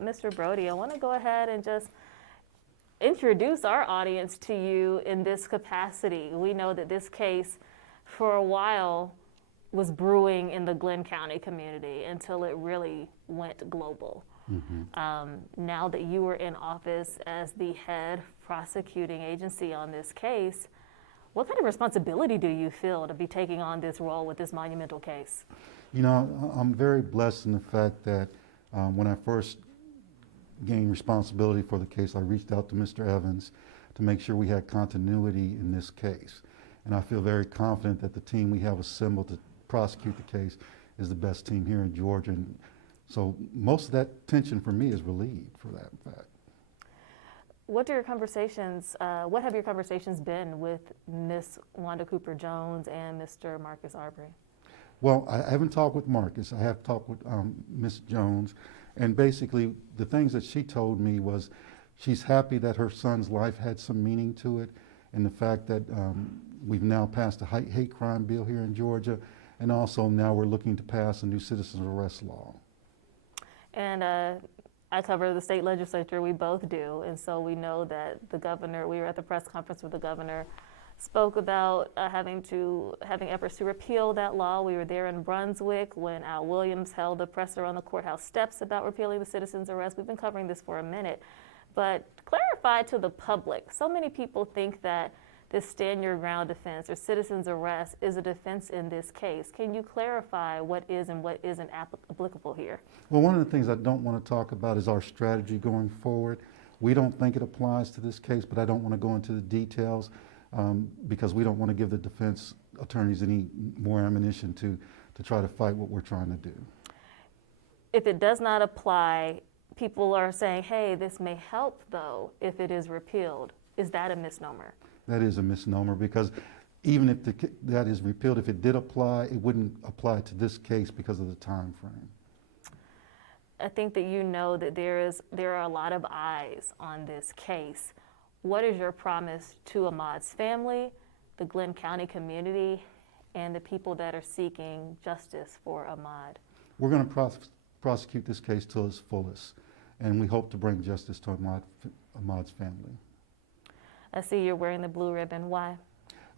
Mr. Brody, I want to go ahead and just introduce our audience to you in this capacity. We know that this case, for a while, was brewing in the Glynn County community until it really went global. Now that you are in office as the head prosecuting agency on this case, what kind of responsibility do you feel to be taking on this role with this monumental case? You know, I'm very blessed in the fact that when I first gained responsibility for the case, I reached out to Mr. Evans to make sure we had continuity in this case. And I feel very confident that the team we have assembled to prosecute the case is the best team here in Georgia. And so most of that tension for me is relieved for that fact. What have your conversations been with Miss Wanda Cooper Jones and Mr. Marcus Arbery? Well, I haven't talked with Marcus. I have talked with Miss Jones. And basically, the things that she told me was she's happy that her son's life had some meaning to it, and the fact that we've now passed a hate crime bill here in Georgia, and also now we're looking to pass a new citizen's arrest law. And I cover the state legislature, we both do, and so we know that the governor, we were at the press conference with the governor, spoke about having efforts to repeal that law. We were there in Brunswick when Al Williams held a presser on the courthouse steps about repealing the citizen's arrest. We've been covering this for a minute, but clarify to the public. So many people think that this stand your ground defense or citizen's arrest is a defense in this case. Can you clarify what is and what isn't applicable here? Well, one of the things I don't want to talk about is our strategy going forward. We don't think it applies to this case, but I don't want to go into the details because we don't want to give the defense attorneys any more ammunition to try to fight what we're trying to do. If it does not apply, people are saying, hey, this may help though if it is repealed. Is that a misnomer? That is a misnomer because even if that is repealed, if it did apply, it wouldn't apply to this case because of the time frame. I think that you know that there are a lot of eyes on this case. What is your promise to Ahmaud's family, the Glynn County community, and the people that are seeking justice for Ahmaud? We're going to prosecute this case to its fullest, and we hope to bring justice to Ahmaud's family. I see you're wearing the blue ribbon. Why?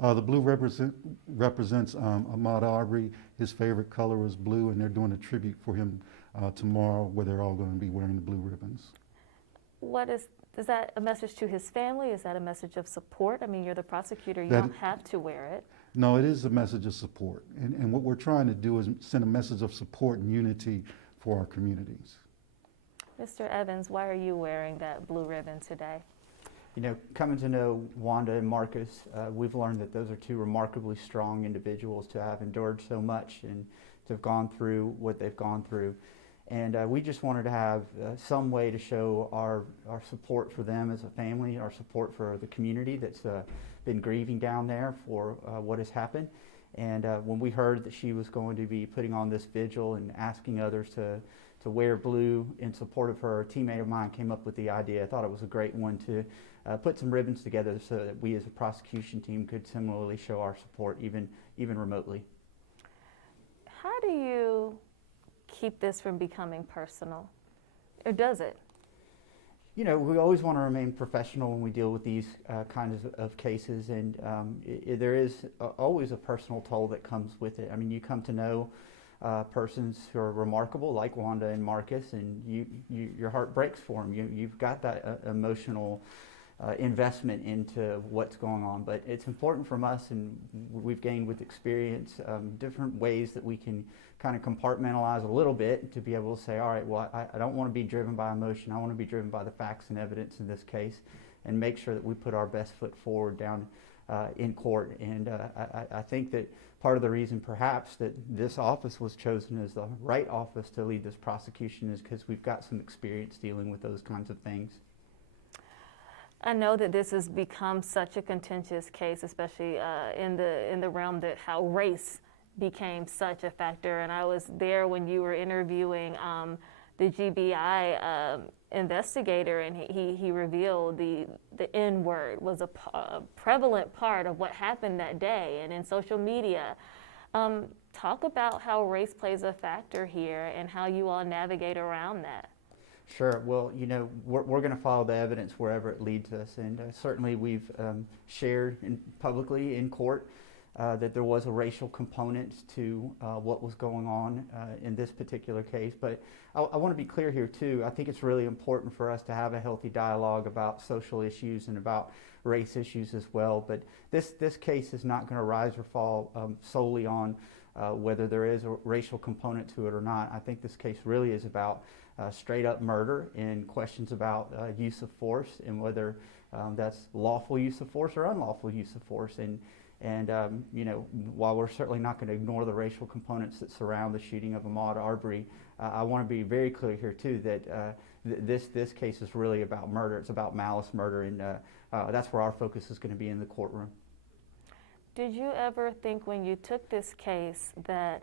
The blue represents Ahmaud Arbery. His favorite color was blue, and they're doing a tribute for him tomorrow where they're all going to be wearing the blue ribbons. Is that a message to his family? Is that a message of support? I mean, you're the prosecutor. You don't have to wear it. No, it is a message of support. And what we're trying to do is send a message of support and unity for our communities. Mr. Evans, why are you wearing that blue ribbon today? You know, coming to know Wanda and Marcus, we've learned that those are two remarkably strong individuals to have endured so much and to have gone through what they've gone through. And we just wanted to have some way to show our support for them as a family, our support for the community that's been grieving down there for what has happened. And when we heard that she was going to be putting on this vigil and asking others to wear blue in support of her, a teammate of mine came up with the idea. I thought it was a great one to put some ribbons together so that we as a prosecution team could similarly show our support even remotely. How do you keep this from becoming personal? Or does it? You know, we always want to remain professional when we deal with these kinds of cases, and there is always a personal toll that comes with it. I mean, you come to know persons who are remarkable, like Wanda and Marcus, and your heart breaks for them. You've got that emotional investment into what's going on, but it's important from us, and we've gained with experience different ways that we can kind of compartmentalize a little bit to be able to say, all right, well, I don't want to be driven by emotion. I want to be driven by the facts and evidence in this case, and make sure that we put our best foot forward down in court. And I think that part of the reason perhaps that this office was chosen as the right office to lead this prosecution is because we've got some experience dealing with those kinds of things. I know that this has become such a contentious case, especially in the realm that how race became such a factor. And I was there when you were interviewing the GBI investigator, and he revealed the N-word was a prevalent part of what happened that day and in social media. Talk about how race plays a factor here and how you all navigate around that. Sure. Well, you know, we're going to follow the evidence wherever it leads us, and certainly we've shared publicly in court that there was a racial component to what was going on in this particular case. But I want to be clear here too. I think it's really important for us to have a healthy dialogue about social issues and about race issues as well. But this case is not going to rise or fall solely on whether there is a racial component to it or not. I think this case really is about straight up murder and questions about use of force and whether that's lawful use of force or unlawful use of force. And you know, while we're certainly not going to ignore the racial components that surround the shooting of Ahmaud Arbery, I want to be very clear here too that this case is really about murder. It's about malice murder, and that's where our focus is going to be in the courtroom. Did you ever think when you took this case that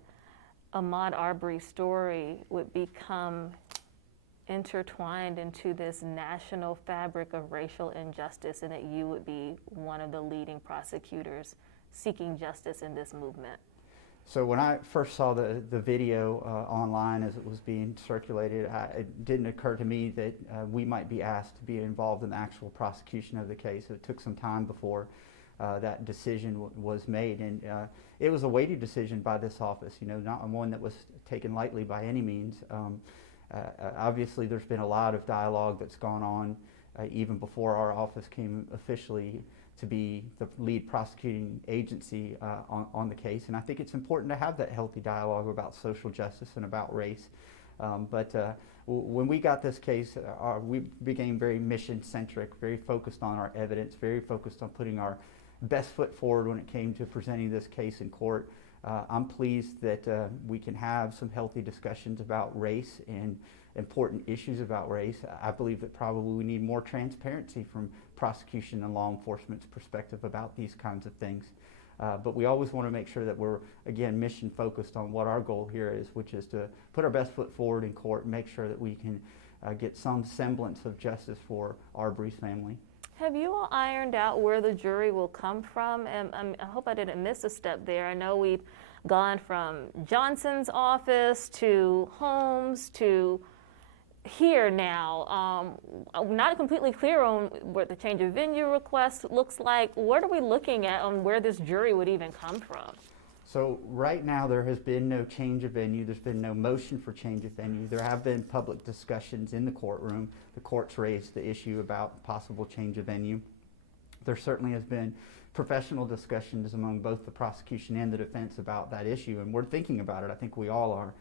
Ahmaud Arbery's story would become intertwined into this national fabric of racial injustice and that you would be one of the leading prosecutors seeking justice in this movement? So when I first saw the video online as it was being circulated, it didn't occur to me that we might be asked to be involved in the actual prosecution of the case. It took some time before that decision was made, and it was a weighty decision by this office, you know, not one that was taken lightly by any means. Obviously there's been a lot of dialogue that's gone on even before our office came officially to be the lead prosecuting agency on the case, and I think it's important to have that healthy dialogue about social justice and about race. But when we got this case, we became very mission-centric, very focused on our evidence, very focused on putting our best foot forward when it came to presenting this case in court. I'm pleased that we can have some healthy discussions about race and important issues about race. I believe that probably we need more transparency from prosecution and law enforcement's perspective about these kinds of things. But we always want to make sure that we're, again, mission focused on what our goal here is, which is to put our best foot forward in court and make sure that we can get some semblance of justice for Arbery's family. Have you all ironed out where the jury will come from? And I hope I didn't miss a step there. I know we've gone from Johnson's office to Holmes to here now. I'm not completely clear on what the change of venue request looks like. What are we looking at on where this jury would even come from? So right now there has been no change of venue. There's been no motion for change of venue. There have been public discussions in the courtroom. The court's raised the issue about possible change of venue. There certainly has been professional discussions among both the prosecution and the defense about that issue, and we're thinking about it. I think we all are.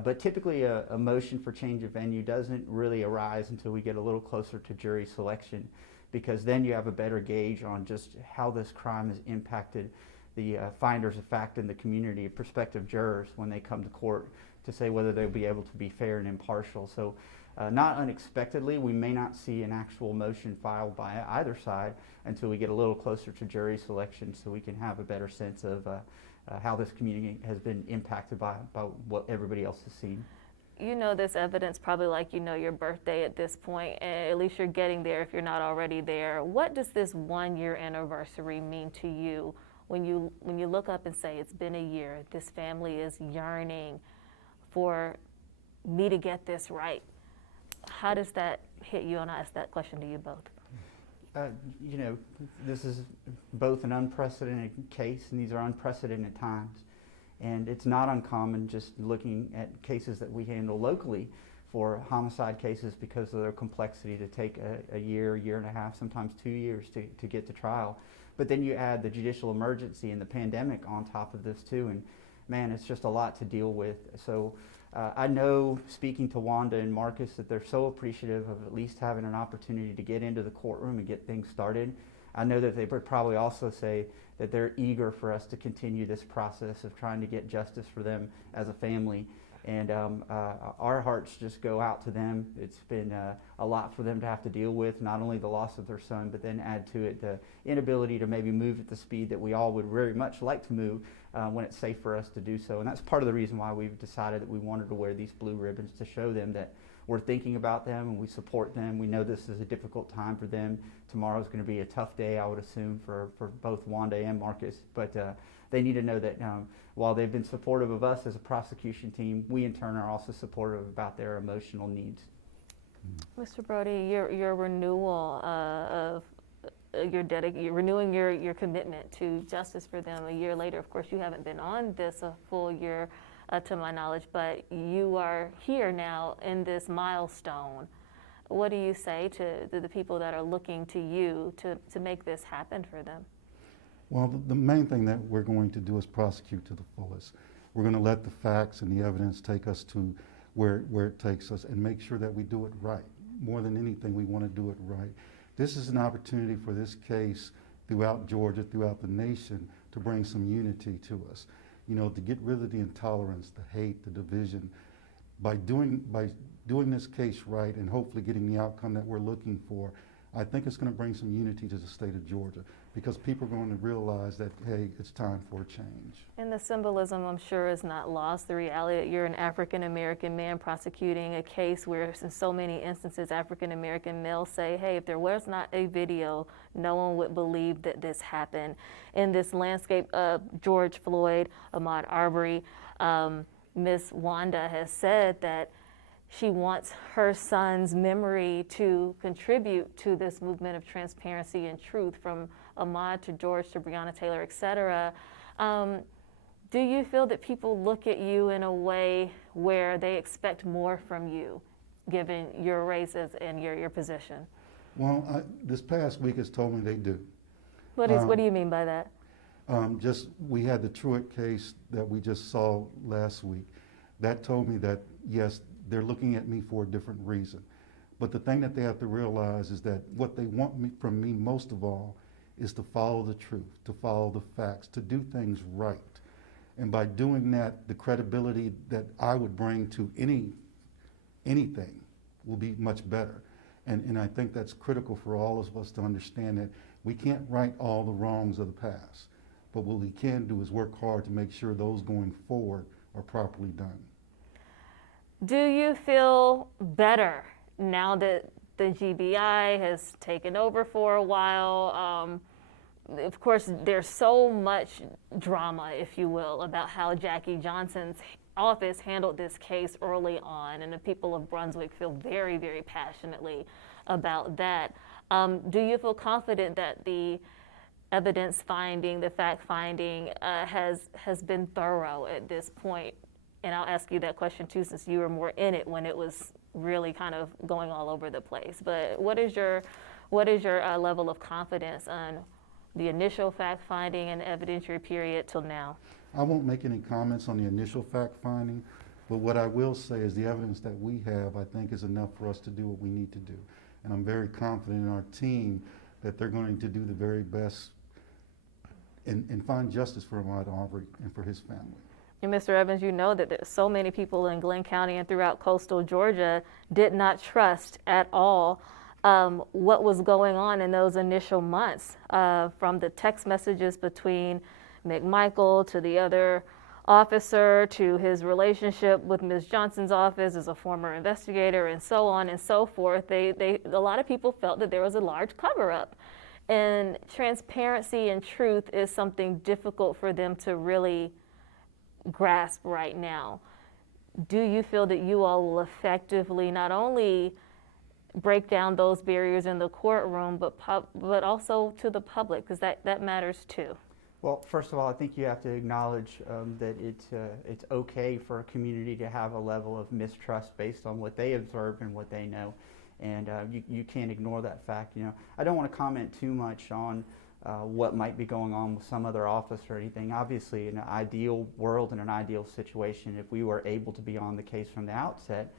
But typically a motion for change of venue doesn't really arise until we get a little closer to jury selection, because then you have a better gauge on just how this crime has impacted the finders of fact in the community, prospective jurors, when they come to court to say whether they'll be able to be fair and impartial. So not unexpectedly, we may not see an actual motion filed by either side until we get a little closer to jury selection, so we can have a better sense of how this community has been impacted by what everybody else has seen. You know this evidence probably like you know your birthday at this point, and at least you're getting there if you're not already there. What does this 1-year anniversary mean to you when you look up and say it's been a year, this family is yearning for me to get this right? How does that hit you? And I ask that question to you both. You know, this is both an unprecedented case, and these are unprecedented times. And it's not uncommon, just looking at cases that we handle locally, for homicide cases, because of their complexity, to take a year, year and a half, sometimes 2 years to get to trial. But then you add the judicial emergency and the pandemic on top of this too, and man, it's just a lot to deal with. So I know, speaking to Wanda and Marcus, that they're so appreciative of at least having an opportunity to get into the courtroom and get things started. I know that they would probably also say that they're eager for us to continue this process of trying to get justice for them as a family. And our hearts just go out to them. It's been a lot for them to have to deal with, not only the loss of their son, but then add to it the inability to maybe move at the speed that we all would very much like to move when it's safe for us to do so. And that's part of the reason why we've decided that we wanted to wear these blue ribbons, to show them that we're thinking about them and we support them. We know this is a difficult time for them. Tomorrow's going to be a tough day, I would assume, for both Wanda and Marcus. But they need to know that while they've been supportive of us as a prosecution team, we in turn are also supportive about their emotional needs. Mr. Brody, your renewal of you're renewing your commitment to justice for them a year later. Of course, you haven't been on this a full year, to my knowledge, but you are here now in this milestone. What do you say to the people that are looking to you to make this happen for them? Well, the main thing that we're going to do is prosecute to the fullest. We're going to let the facts and the evidence take us to where it takes us and make sure that we do it right. More than anything, we want to do it right. This is an opportunity for this case throughout Georgia, throughout the nation, to bring some unity to us. You know, to get rid of the intolerance, the hate, the division. By doing this case right and hopefully getting the outcome that we're looking for, I think it's going to bring some unity to the state of Georgia, because people are going to realize that, hey, it's time for a change. And the symbolism, I'm sure, is not lost. The reality that you're an African-American man prosecuting a case where in so many instances African-American males say, hey, if there was not a video, no one would believe that this happened. In this landscape of George Floyd, Ahmaud Arbery, Miss Wanda has said that she wants her son's memory to contribute to this movement of transparency and truth, from Ahmaud to George to Breonna Taylor, et cetera. Do you feel that people look at you in a way where they expect more from you, given your races and your position? Well, this past week has told me they do. What do you mean by that? We had the Truett case that we just saw last week. That told me that, yes, they're looking at me for a different reason. But the thing that they have to realize is that what they want from me most of all is to follow the truth, to follow the facts, to do things right. And by doing that, the credibility that I would bring to anything will be much better. And I think that's critical for all of us to understand, that we can't right all the wrongs of the past. But what we can do is work hard to make sure those going forward are properly done. Do you feel better now that the GBI has taken over for a while? Of course, there's so much drama, if you will, about how Jackie Johnson's office handled this case early on, and the people of Brunswick feel very, very passionately about that. Do you feel confident that the evidence finding, the fact finding, has been thorough at this point? And I'll ask you that question too, since you were more in it when it was really kind of going all over the place. But what is your level of confidence on the initial fact finding and evidentiary period till now? I won't make any comments on the initial fact finding, but what I will say is the evidence that we have, I think, is enough for us to do what we need to do. And I'm very confident in our team that they're going to do the very best and find justice for Ahmaud Arbery and for his family. And Mr. Evans, you know that there's so many people in Glynn County and throughout coastal Georgia did not trust at all what was going on in those initial months, from the text messages between McMichael to the other officer, to his relationship with Ms. Johnson's office as a former investigator, and so on and so forth. A lot of people felt that there was a large cover-up. And transparency and truth is something difficult for them to really grasp right now. Do you feel that you all will effectively not only break down those barriers in the courtroom, but also to the public, because that matters too? Well, first of all, I think you have to acknowledge that it's okay for a community to have a level of mistrust based on what they observe and what they know, and you can't ignore that fact. You know, I don't want to comment too much on what might be going on with some other office or anything. Obviously, in an ideal world, in an ideal situation, if we were able to be on the case from the outset,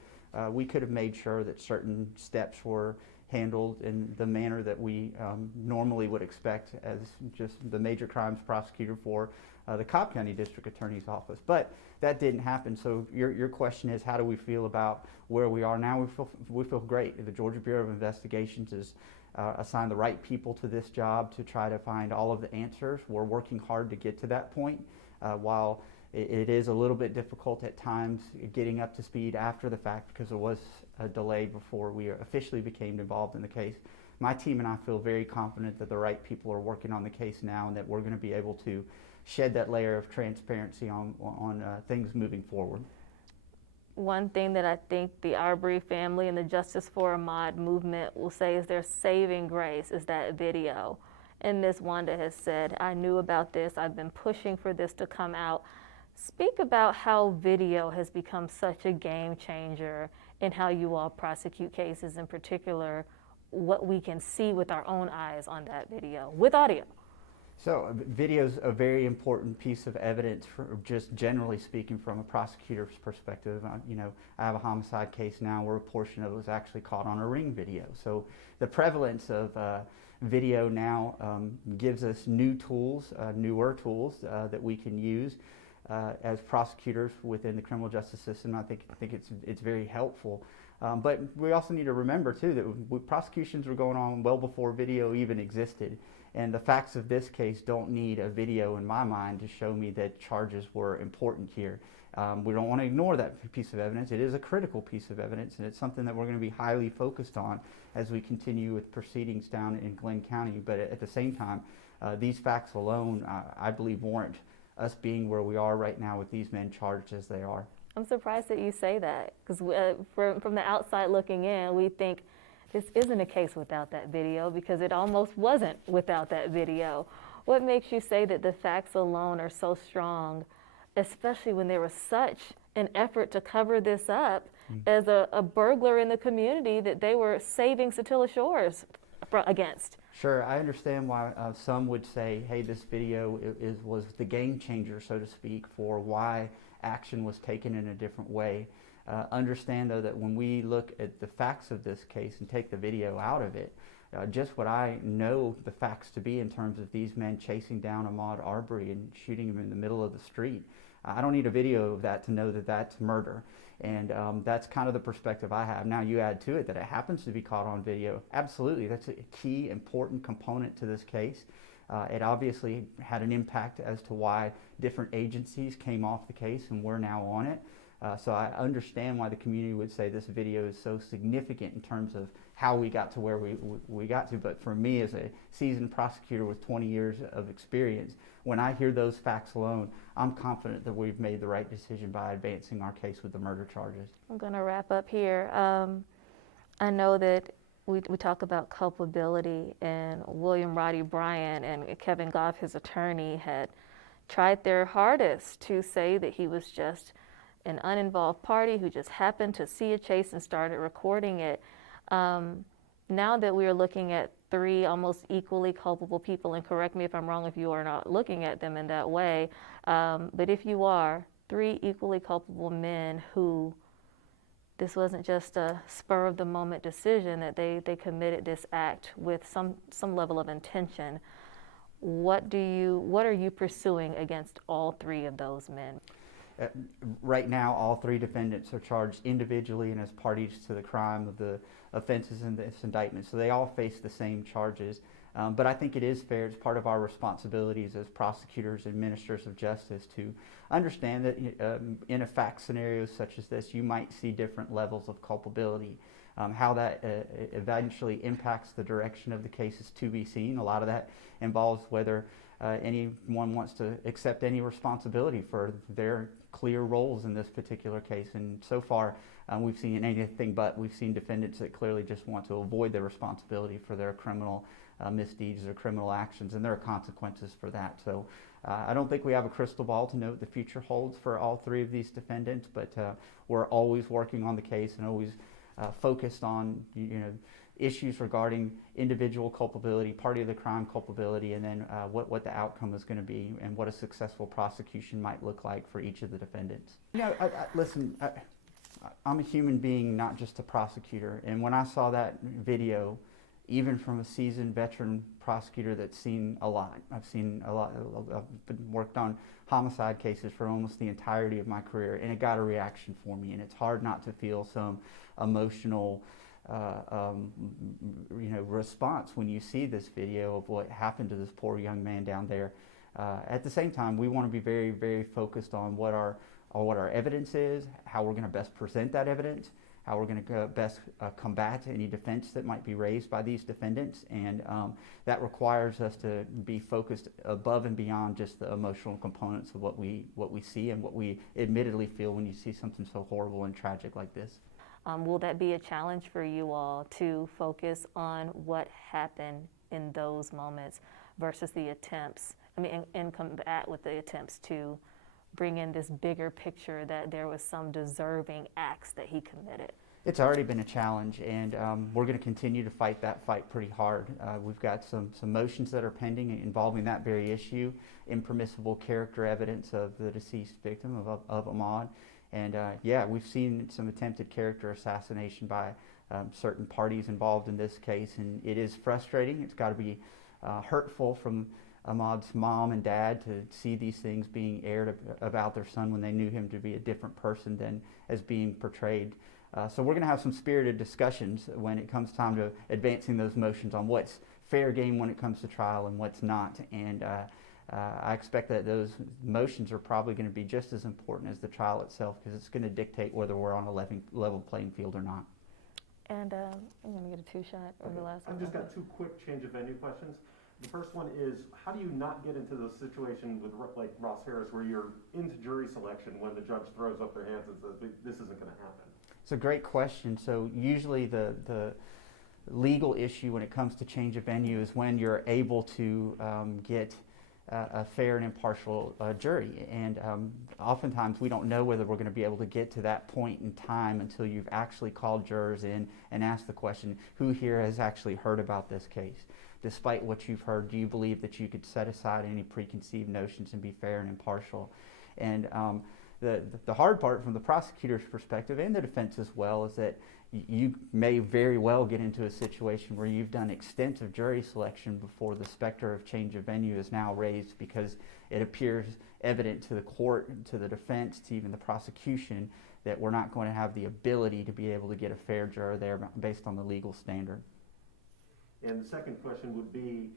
we could have made sure that certain steps were handled in the manner that we normally would expect as just the major crimes prosecutor for the Cobb County District Attorney's office. But that didn't happen. So your question is, how do we feel about where we are now? We feel great. The Georgia Bureau of Investigations has assigned the right people to this job to try to find all of the answers. We're working hard to get to that point. While it is a little bit difficult at times getting up to speed after the fact, because there was a delay before we officially became involved in the case. My team and I feel very confident that the right people are working on the case now, and that we're going to be able to shed that layer of transparency on things moving forward. one thing that I think the Arbery family and the Justice for Ahmaud movement will say is their saving grace is that video. And Ms. Wanda has said, I knew about this, I've been pushing for this to come out. Speak about how video has become such a game changer in how you all prosecute cases, in particular, what we can see with our own eyes on that video, with audio. So video is a very important piece of evidence, for just generally speaking from a prosecutor's perspective. You know, I have a homicide case now where a portion of it was actually caught on a Ring video. So the prevalence of video now gives us new tools, newer tools that we can use as prosecutors within the criminal justice system. I think it's very helpful. But we also need to remember too that prosecutions were going on well before video even existed. And the facts of this case don't need a video in my mind to show me that charges were important here. We don't want to ignore that piece of evidence. It is a critical piece of evidence, and it's something that we're going to be highly focused on as we continue with proceedings down in Glynn County. But at the same time, these facts alone, I believe, warrant us being where we are right now with these men charged as they are. I'm surprised that you say that, because from the outside looking in, we think this isn't a case without that video, because it almost wasn't without that video. What makes you say that the facts alone are so strong, especially when there was such an effort to cover this up as a burglar in the community that they were saving Satilla Shores against? Sure, I understand why some would say, hey, this video was the game changer, so to speak, for why action was taken in a different way. Understand, though, that when we look at the facts of this case and take the video out of it, just what I know the facts to be in terms of these men chasing down Ahmaud Arbery and shooting him in the middle of the street, I don't need a video of that to know that that's murder. And that's kind of the perspective I have. Now you add to it that it happens to be caught on video. Absolutely, that's a key, important component to this case. It obviously had an impact as to why different agencies came off the case and we're now on it. So I understand why the community would say this video is so significant in terms of how we got to where we got to. But for me, as a seasoned prosecutor with 20 years of experience, when I hear those facts alone, I'm confident that we've made the right decision by advancing our case with the murder charges. I'm going to wrap up here. I know that we talk about culpability, and William Roddy Bryan and Kevin Goff, his attorney, had tried their hardest to say that he was just an uninvolved party who just happened to see a chase and started recording it. Now that we are looking at three almost equally culpable people, and correct me if I'm wrong if you are not looking at them in that way, but if you are, three equally culpable men who this wasn't just a spur of the moment decision, that they committed this act with some level of intention. What are you pursuing against all three of those men? Right now, all three defendants are charged individually and as parties to the crime of the offenses in this indictment. So they all face the same charges. But I think it is fair, it's part of our responsibilities as prosecutors and ministers of justice to understand that in a fact scenario such as this, you might see different levels of culpability. How that eventually impacts the direction of the case is to be seen. A lot of that involves whether anyone wants to accept any responsibility for their clear roles in this particular case. And so far, we've seen anything but. We've seen defendants that clearly just want to avoid their responsibility for their criminal misdeeds or criminal actions, and there are consequences for that. So I don't think we have a crystal ball to know what the future holds for all three of these defendants, but we're always working on the case and always focused on issues regarding individual culpability, party of the crime culpability, and then what the outcome is going to be and what a successful prosecution might look like for each of the defendants. Listen, I'm a human being, not just a prosecutor, and when I saw that video, even from a seasoned veteran prosecutor that's seen a lot, I've been worked on homicide cases for almost the entirety of my career, and it got a reaction for me, and it's hard not to feel some emotional response when you see this video of what happened to this poor young man down there. At the same time, we want to be very, very focused on what our evidence is, how we're going to best present that evidence, how we're going to best combat any defense that might be raised by these defendants, and that requires us to be focused above and beyond just the emotional components of what we see and what we admittedly feel when you see something so horrible and tragic like this. Will that be a challenge for you all to focus on what happened in those moments versus the attempts, and combat with the attempts to bring in this bigger picture that there was some deserving acts that he committed? It's already been a challenge, and we're going to continue to fight that fight pretty hard. We've got some motions that are pending involving that very issue, impermissible character evidence of the deceased victim of Ahmaud. And yeah, we've seen some attempted character assassination by certain parties involved in this case, and it is frustrating. It's got to be hurtful from Ahmaud's mom and dad to see these things being aired about their son when they knew him to be a different person than as being portrayed. So we're going to have some spirited discussions when it comes time to advancing those motions on what's fair game when it comes to trial and what's not. And I expect that those motions are probably going to be just as important as the trial itself, because it's going to dictate whether we're on a level playing field or not. And I'm going to get a two-shot or the last one. I've just got two quick change of venue questions. The first one is, how do you not get into those situations with like Ross Harris where you're into jury selection when the judge throws up their hands and says, this isn't going to happen? It's a great question. So usually the legal issue when it comes to change of venue is when you're able to get a fair and impartial jury. And oftentimes we don't know whether we're going to be able to get to that point in time until you've actually called jurors in and asked the question, who here has actually heard about this case? Despite what you've heard, do you believe that you could set aside any preconceived notions and be fair and impartial? And the hard part from the prosecutor's perspective and the defense as well is that you may very well get into a situation where you've done extensive jury selection before the specter of change of venue is now raised, because it appears evident to the court, to the defense, to even the prosecution, that we're not going to have the ability to be able to get a fair juror there based on the legal standard. And the second question would be,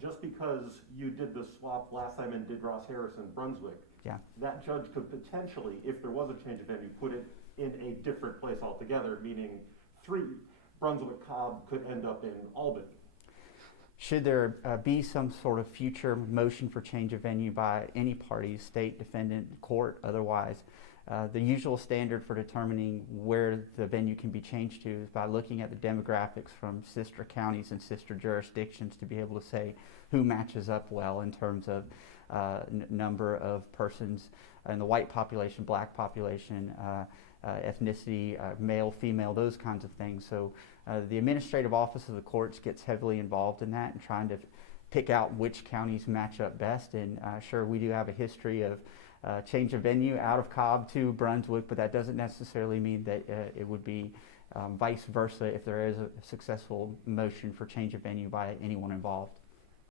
just because you did the swap last time and did Ross Harris in Brunswick, Yeah. that judge could potentially, if there was a change of venue, put it in a different place altogether, meaning Brunswick Cobb could end up in Albany. Should there be some sort of future motion for change of venue by any party, state, defendant, court, otherwise, the usual standard for determining where the venue can be changed to is by looking at the demographics from sister counties and sister jurisdictions to be able to say who matches up well in terms of number of persons in the white population, black population, ethnicity, male, female, those kinds of things. So the administrative office of the courts gets heavily involved in that and trying to pick out which counties match up best. And sure, we do have a history of change of venue out of Cobb to Brunswick, but that doesn't necessarily mean that it would be vice versa if there is a successful motion for change of venue by anyone involved.